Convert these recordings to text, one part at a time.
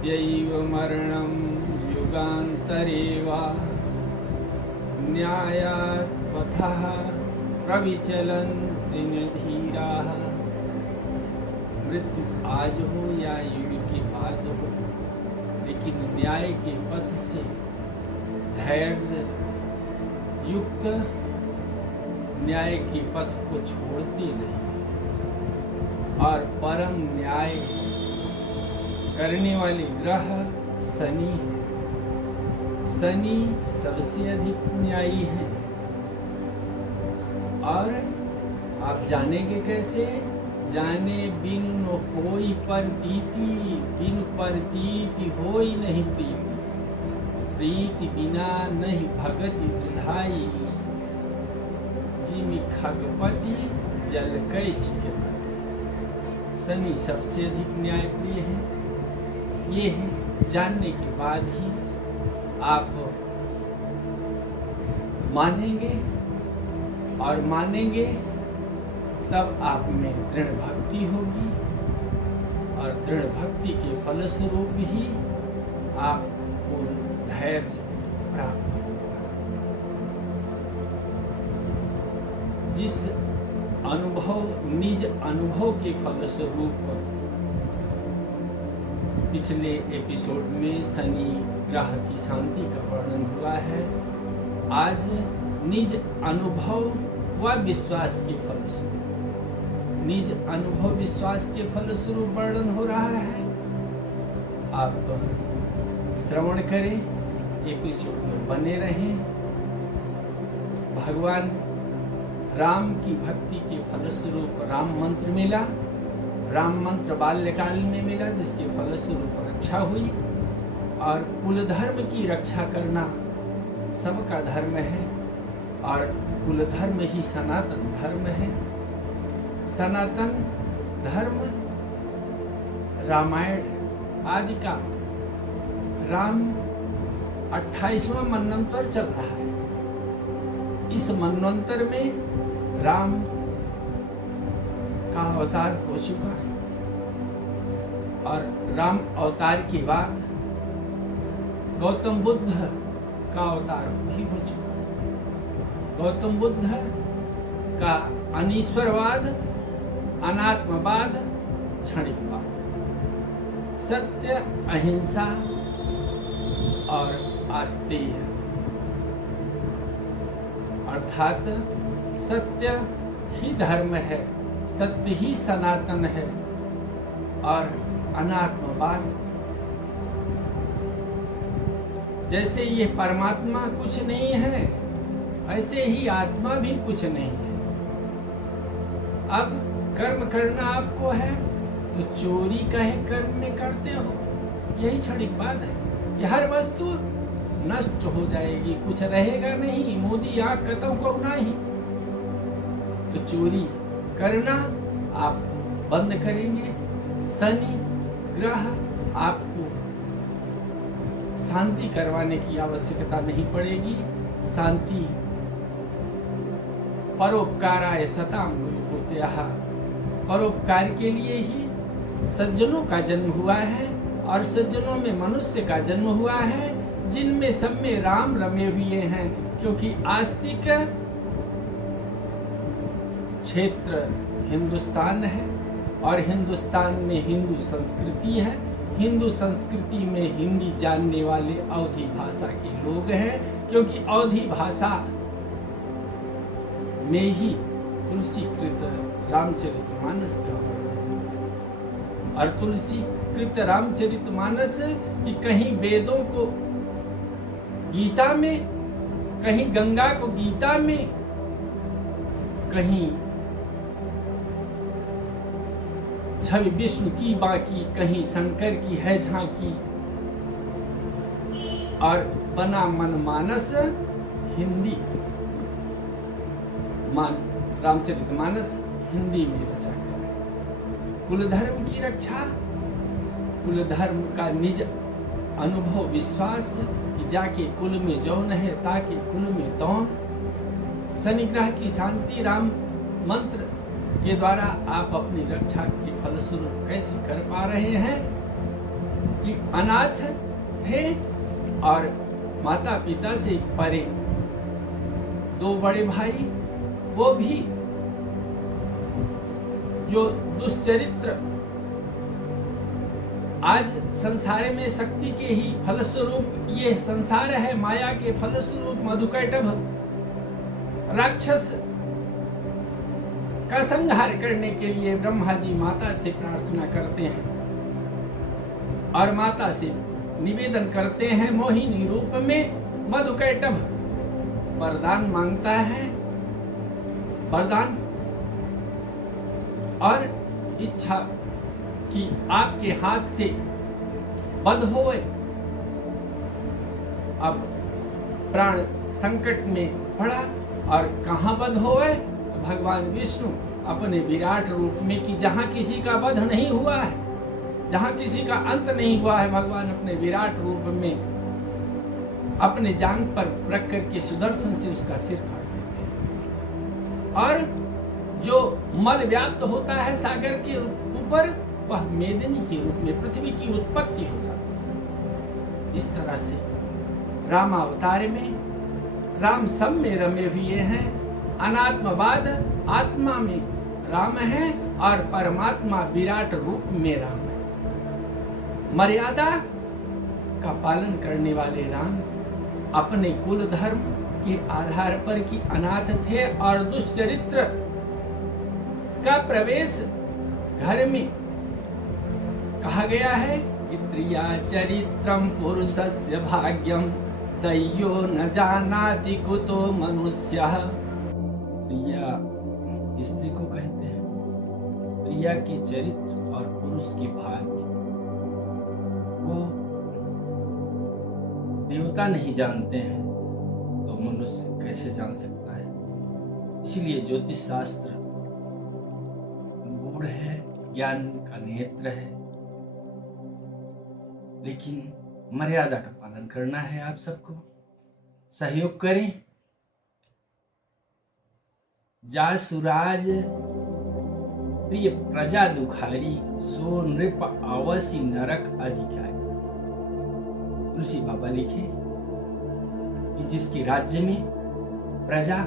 मृत्युर्मृत्यैव मरणं युगान्तरे वा न्यायात् पथः प्रविचलन्ति न धीराः। मृत्यु आज हो या युग के बाद हो, लेकिन न्याय के पथ से धैर्य युक्त न्याय के पथ को छोड़ती नहीं। और परम न्याय करने वाले ग्रह शनि है। शनि सबसे अधिक न्यायी है। और आप जानेंगे कैसे? जाने बिन होई परतीति, बिन परतीति होई नहीं प्रीति, प्रीति बिना नहीं भगति दृढ़ाई, जिमि खगपति जल कई चिके। शनि सबसे अधिक न्यायप्रिय है। ये है जानने के बाद ही आप मानेंगे, और मानेंगे तब आप में दृढ़ भक्ति होगी, और दृढ़ भक्ति के फलस्वरूप ही आपको धैर्य प्राप्त होगा। जिस अनुभव, निज अनुभव के फलस्वरूप पिछले एपिसोड में शनि ग्रह की शांति का वर्णन हुआ है, आज निज अनुभव व विश्वास के फलस्वरूप, निज अनुभव विश्वास के फलस्वरूप वर्णन हो रहा है। आप श्रवण करें, एपिसोड में बने रहें। भगवान राम की भक्ति के फलस्वरूप राम मंत्र मिला। राम मंत्र बाल्यकाल में मिला, जिसके फलस्वरूप रक्षा हुई। और कुल धर्म की रक्षा करना सबका धर्म है, और कुल धर्म ही सनातन धर्म है। सनातन धर्म रामायण आदि का, राम 28वां मनवंतर चल रहा है। इस मनवंतर में राम का अवतार हो चुका है, और राम अवतार के बाद गौतम बुद्ध का अवतार भी हो चुका है। गौतम बुद्ध का अनीश्वरवाद, अनात्मवाद, क्षणिकवाद, सत्य, अहिंसा और आस्तेय, अर्थात सत्य ही धर्म है, सत्य ही सनातन है, और अनात्मवाद, जैसे ये परमात्मा कुछ नहीं है, ऐसे ही आत्मा भी कुछ नहीं है। अब कर्म करना आपको है, तो चोरी कहे कर्म में करते हो, यही क्षणिकवाद है। ये हर वस्तु नष्ट हो जाएगी, कुछ रहेगा नहीं, मोदी आँख कतौ को नहीं। तो चोरी करना आप बंद करेंगे। शनि ग्रह आपको शांति करवाने की आवश्यकता नहीं पड़ेगी। शांति परोपकाराय सताम गुरुभूतयः, परोपकार के लिए ही सज्जनों का जन्म हुआ है, और सज्जनों में मनुष्य का जन्म हुआ है, जिनमें सब में राम रमे हुए हैं। क्योंकि आस्तिक क्षेत्र हिंदुस्तान है, और हिंदुस्तान में हिंदू संस्कृति है। हिंदू संस्कृति में हिंदी जानने वाले अवधी भाषा के लोग हैं, क्योंकि अवधी भाषा में ही तुलसीकृत रामचरितमानस का वर्णन है। और तुलसीकृत रामचरितमानस कि कहीं वेदों को गीता में, कहीं गंगा को गीता में, कहीं छवि विष्णु की बाकी, कहीं शंकर की है झांकी, और बना मन मानस हिंदी रामचरितमानस हिंदी में रचा गया है। कुल धर्म की रक्षा, कुल धर्म का निज अनुभव विश्वास कि जाके कुल में जौन है ताके कुल में तौन। शनि ग्रह की शांति राम मंत्र के द्वारा आप अपनी रक्षा के फलस्वरूप कैसे कर पा रहे हैं, कि अनाथ थे और माता पिता से परे 2 बड़े भाई, वो भी जो दुष्चरित्र आज संसार में शक्ति के ही फलस्वरूप ये संसार है, माया के फलस्वरूप मधुकैटभ राक्षस का संहार करने के लिए ब्रह्मा जी माता से प्रार्थना करते हैं और माता से निवेदन करते हैं। मोहिनी रूप में मधुकैटभ वरदान मांगता है, वरदान और इच्छा कि आपके हाथ से वध होए। अब प्राण संकट में पड़ा और कहाँ वध होए? भगवान विष्णु अपने विराट रूप में, कि जहाँ किसी का वध नहीं हुआ है, जहाँ किसी का अंत नहीं हुआ है, भगवान अपने विराट रूप में अपने जांघ पर रख करके सुदर्शन से उसका सिर काट देते हैं। और जो मल व्याप्त होता है सागर के ऊपर, वह मेदिनी के रूप में पृथ्वी की उत्पत्ति हो जाती है। इस तरह से रामावतार में राम सब में रमे हुए हैं। अनात्मवाद आत्मा में राम है और परमात्मा विराट रूप में राम है। मर्यादा का पालन करने वाले राम अपने कुल धर्म के आधार पर कि अनाथ थे और दुष्चरित्र का प्रवेश घर में कहा गया है कि त्रिया चरित्रम पुरुषस्य भाग्यम दैयो न जानाति कुतो मनुष्यः। प्रिया स्त्री को कहते हैं, प्रिया के चरित्र और पुरुष के भाग्य वो देवता नहीं जानते हैं तो मनुष्य कैसे जान सकता है। इसलिए ज्योतिष शास्त्र गूढ़ है, ज्ञान का नेत्र है, लेकिन मर्यादा का पालन करना है। आप सबको सहयोग करें। जासुराज प्रिय प्रजा दुखारी, सो नृप आवसी नरक अधिकारी। तुलसी बाबा लिखे कि जिसके राज्य में प्रजा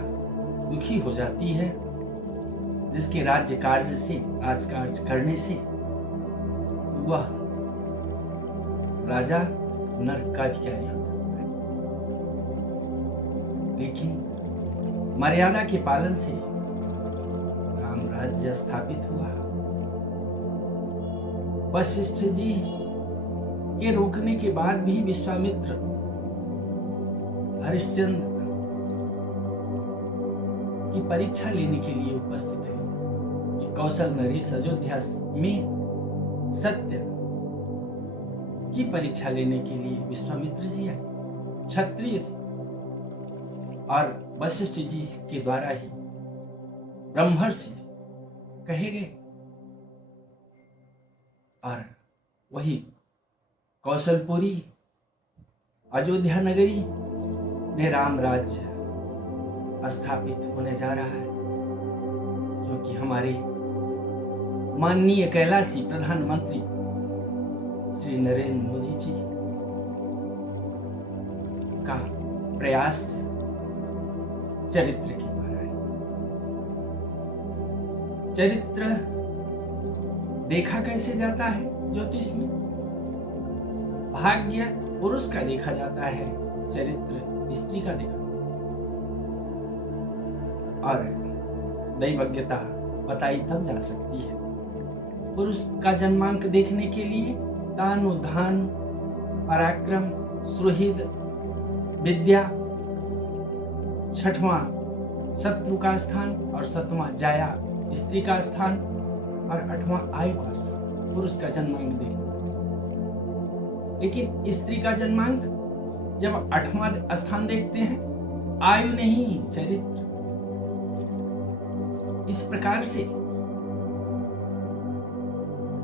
दुखी हो जाती है, जिसके राज्य कार्य से, राजकार्य करने से वह राजा नरक का अधिकारी हो जाता है। लेकिन मर्यादा के पालन से राम राज्य स्थापित हुआ। वशिष्ठ जी के रोकने के बाद भी विश्वामित्र हरिश्चंद्र की परीक्षा लेने के लिए उपस्थित हुए। कौशल नरेश अयोध्या में सत्य की परीक्षा लेने के लिए विश्वामित्र जी आए। क्षत्रिय थे और वशिष्ठ जी के द्वारा ही ब्रह्मर्षि कहे गए और वही कौशलपुरी अयोध्या नगरी में राम राज्य स्थापित होने जा रहा है, क्योंकि हमारे माननीय कैलाशी प्रधानमंत्री श्री नरेंद्र मोदी जी का प्रयास चरित्र के द्वारा है। चरित्र देखा कैसे जाता है ज्योतिष में? भाग्य पुरुष का देखा जाता है, चरित्र स्त्री का देखा, और दैवज्ञता बताई तब जा सकती है। पुरुष का जन्मांक देखने के लिए तानु धान पराक्रम सुहृद विद्या, 6वां शत्रु का स्थान और 7वां जाया स्त्री का स्थान और 8वां आयु का स्थान पुरुष का जन्मांक देखना। लेकिन स्त्री का जन्मांक जब 8वां स्थान देखते हैं, आयु नहीं चरित्र। इस प्रकार से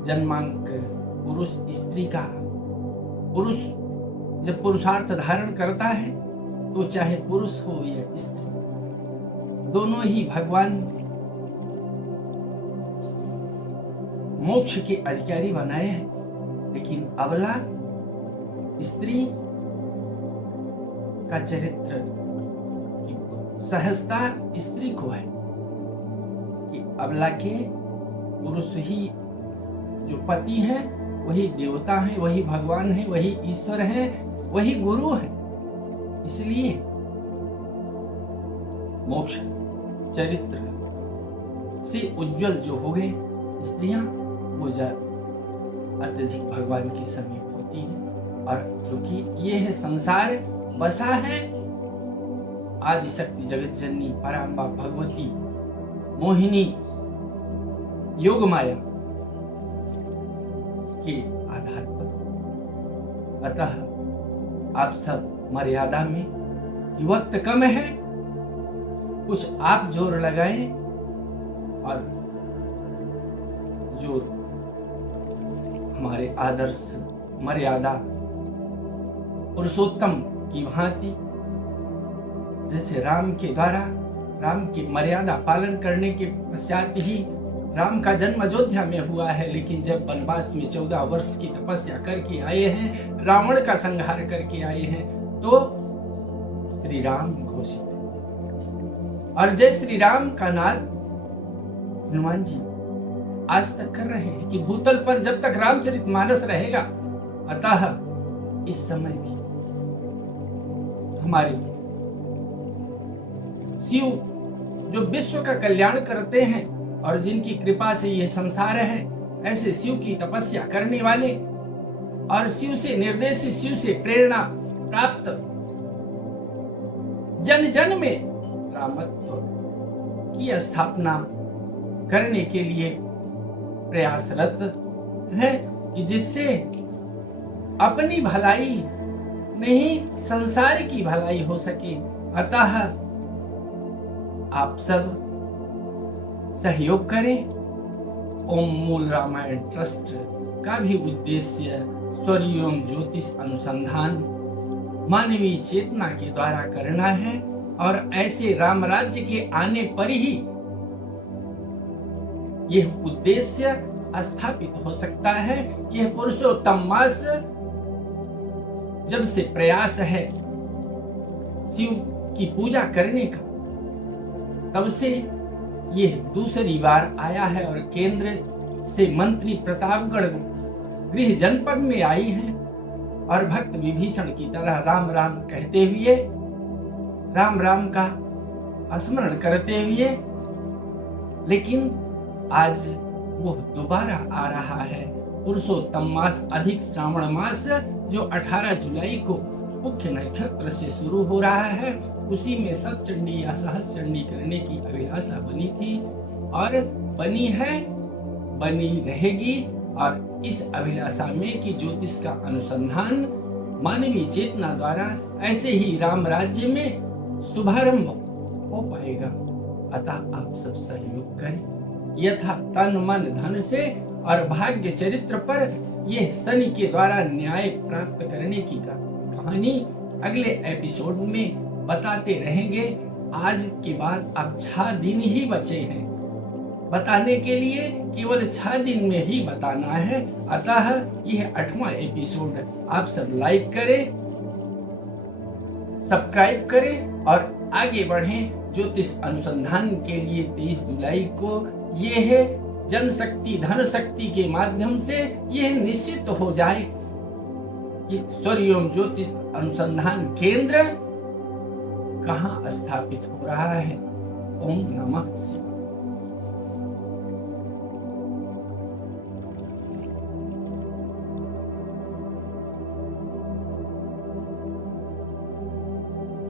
जन्मांक पुरुष स्त्री का, पुरुष जब पुरुषार्थ धारण करता है तो चाहे पुरुष हो या स्त्री, दोनों ही भगवान मोक्ष के अधिकारी बनाए हैं। लेकिन अबला स्त्री का चरित्र की सहजता स्त्री को है कि अबला के पुरुष ही जो पति हैं वही देवता हैं, वही भगवान हैं, वही ईश्वर हैं, वही गुरु हैं। इसलिए मोक्ष चरित्र से उज्जवल जो हो गए स्त्रियां वो अत्यधिक भगवान के समीप होती हैं। और क्योंकि ये है संसार बसा है आदि शक्ति जगत जननी पराम्बा भगवती मोहिनी योग माया के आधार पर। अतः आप सब मर्यादा में कि वक्त कम है, कुछ आप जोर लगाएं और जो हमारे आदर्श मर्यादा पुरुषोत्तम की भांति जैसे राम के द्वारा राम की मर्यादा पालन करने के पश्चात ही राम का जन्म अयोध्या में हुआ है, लेकिन जब वनवास में 14 वर्ष की तपस्या करके आए हैं, रावण का संहार करके आए हैं, तो श्री राम घोषित। और जय श्री राम का नाद हनुमान जी आज तक कर रहे हैं कि भूतल पर जब तक रामचरितमानस रहेगा, अतः इस समय भी हमारे शिव जो विश्व का कल्याण करते हैं और जिनकी कृपा से यह संसार है, ऐसे शिव की तपस्या करने वाले और शिव से निर्देशित, शिव से प्रेरणा प्राप्त जन जन में रामत्व की स्थापना करने के लिए प्रयासरत है कि जिससे अपनी भलाई नहीं संसार की भलाई हो सके। अतः आप सब सहयोग करें। ओम मूल रामायण ट्रस्ट का भी उद्देश्य स्वर्य एवं ज्योतिष अनुसंधान मानवीय चेतना के द्वारा करना है और ऐसे राम राज्य के आने पर ही यह उद्देश्य स्थापित हो सकता है। यह पुरुषोत्तम मास जब से प्रयास है शिव की पूजा करने का, तब से यह दूसरी बार आया है और केंद्र से मंत्री प्रतापगढ़ गृह जनपद में आई हैं और भक्त विभीषण की तरह राम राम कहते हुए, राम राम का स्मरण करते हुए, लेकिन आज वो दोबारा आ रहा है पुरुषोत्तम मास अधिक श्रावण मास जो 18 जुलाई को मुख्य नक्षत्र से शुरू हो रहा है। उसी में सतचंडी या सहस्रचंडी करने की अभिलाषा बनी थी और बनी है, बनी रहेगी। और इस अभिलाषा में कि ज्योतिष का अनुसंधान मानवीय चेतना द्वारा ऐसे ही राम राज्य में शुभारंभ हो पाएगा। अतः आप सब सहयोग करें यथा तन मन धन से और भाग्य चरित्र पर यह शनि के द्वारा न्याय प्राप्त करने की कहानी अगले एपिसोड में बताते रहेंगे। आज के बाद अब 6 दिन ही बचे हैं बताने के लिए, केवल 6 दिन में ही बताना है। अतः यह 8वां एपिसोड आप सब लाइक करें, सब्सक्राइब करें और आगे बढ़ें। ज्योतिष अनुसंधान के लिए 23 जुलाई को यह है जनशक्ति धन शक्ति के माध्यम से यह निश्चित हो जाए कि सूर्य एवं ज्योतिष अनुसंधान केंद्र कहाँ स्थापित हो रहा है। ओम नमः शिवाय।